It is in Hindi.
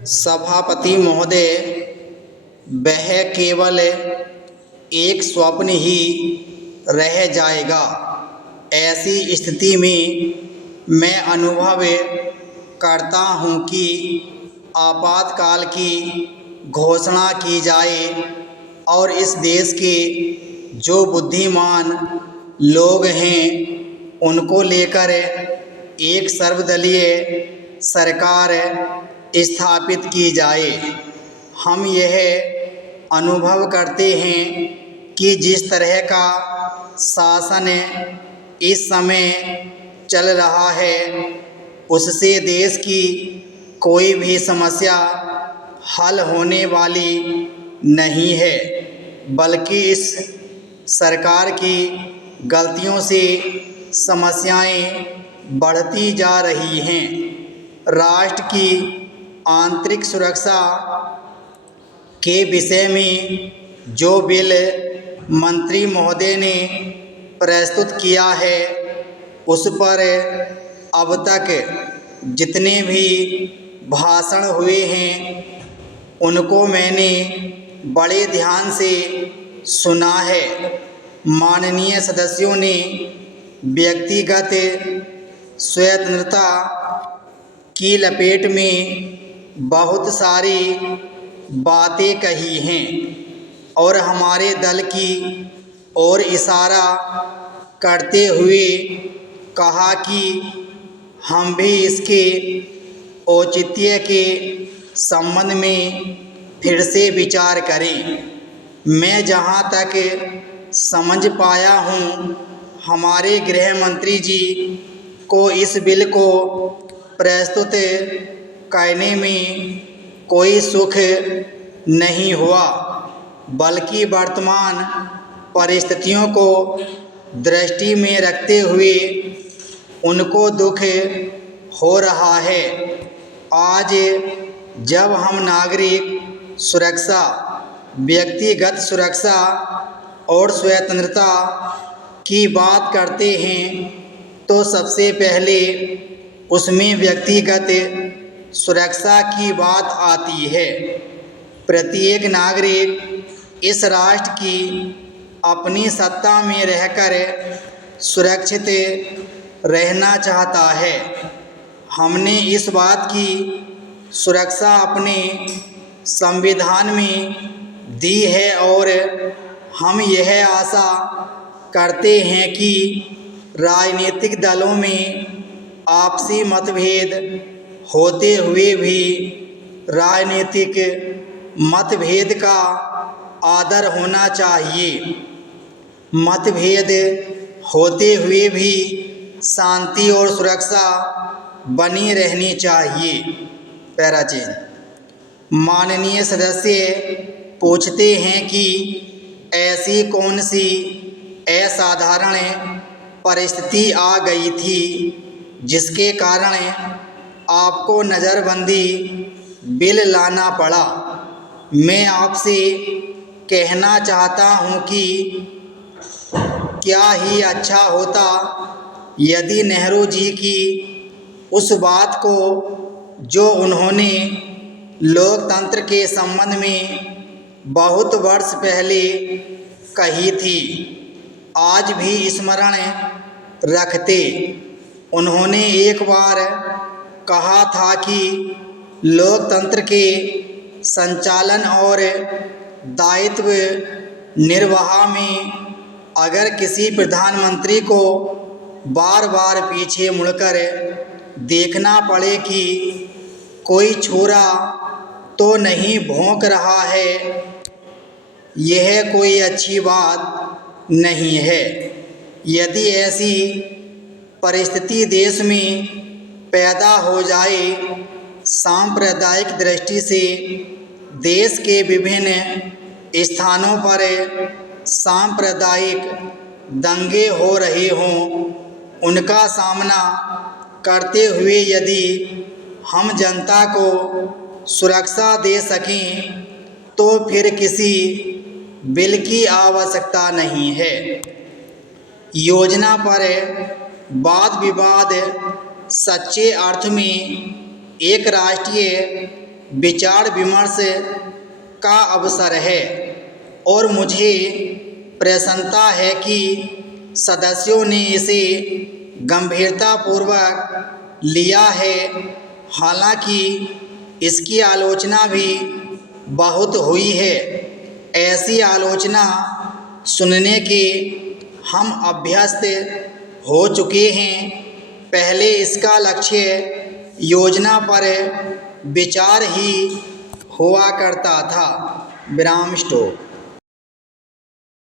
सभापति महोदय, वह केवल एक स्वप्न ही रह जाएगा। ऐसी स्थिति में मैं अनुभव करता हूँ कि आपातकाल की घोषणा की जाए और इस देश के जो बुद्धिमान लोग हैं उनको लेकर एक सर्वदलीय सरकार स्थापित की जाए। हम यह अनुभव करते हैं कि जिस तरह का शासन इस समय चल रहा है उससे देश की कोई भी समस्या हल होने वाली नहीं है, बल्कि इस सरकार की गलतियों से समस्याएं बढ़ती जा रही हैं। राष्ट्र की आंतरिक सुरक्षा के विषय में जो बिल मंत्री महोदय ने प्रस्तुत किया है उस पर अब तक जितने भी भाषण हुए हैं उनको मैंने बड़े ध्यान से सुना है। माननीय सदस्यों ने व्यक्तिगत स्वतंत्रता की लपेट में बहुत सारी बातें कही हैं और हमारे दल की ओर इशारा करते हुए कहा कि हम भी इसके औचित्य के संबंध में फिर से विचार करें। मैं जहां तक समझ पाया हूं, हमारे गृह मंत्री जी को इस बिल को प्रस्तुत करने में कोई सुख नहीं हुआ, बल्कि वर्तमान परिस्थितियों को दृष्टि में रखते हुए उनको दुख हो रहा है। आज जब हम नागरिक सुरक्षा, व्यक्तिगत सुरक्षा और स्वतंत्रता की बात करते हैं तो सबसे पहले उसमें व्यक्तिगत सुरक्षा की बात आती है। प्रत्येक नागरिक इस राष्ट्र की अपनी सत्ता में रहकर सुरक्षित रहना चाहता है। हमने इस बात की सुरक्षा अपने संविधान में दी है और हम यह आशा करते हैं कि राजनीतिक दलों में आपसी मतभेद होते हुए भी राजनीतिक मतभेद का आदर होना चाहिए। मतभेद होते हुए भी शांति और सुरक्षा बनी रहनी चाहिए। पैराचेन। माननीय सदस्य पूछते हैं कि ऐसी कौन सी असाधारण परिस्थिति आ गई थी जिसके कारण आपको नज़रबंदी बिल लाना पड़ा। मैं आपसे कहना चाहता हूं कि क्या ही अच्छा होता यदि नेहरू जी की उस बात को जो उन्होंने लोकतंत्र के संबंध में बहुत वर्ष पहले कही थी आज भी स्मरण रखते। उन्होंने एक बार कहा था कि लोकतंत्र के संचालन और दायित्व निर्वाह में अगर किसी प्रधानमंत्री को बार बार पीछे मुड़कर देखना पड़े कि कोई छोरा तो नहीं भौंक रहा है, यह कोई अच्छी बात नहीं है। यदि ऐसी परिस्थिति देश में पैदा हो जाए, सांप्रदायिक दृष्टि से देश के विभिन्न स्थानों पर सांप्रदायिक दंगे हो रहे हों, उनका सामना करते हुए यदि हम जनता को सुरक्षा दे सकें तो फिर किसी बिल की आवश्यकता नहीं है। योजना पर वाद विवाद सच्चे अर्थ में एक राष्ट्रीय विचार विमर्श का अवसर है और मुझे प्रसन्नता है कि सदस्यों ने इसे गंभीरतापूर्वक लिया है। हालांकि इसकी आलोचना भी बहुत हुई है। ऐसी आलोचना सुनने के हम अभ्यस्त हो चुके हैं। पहले इसका लक्ष्य योजना पर विचार ही हुआ करता था। विराम स्टॉप।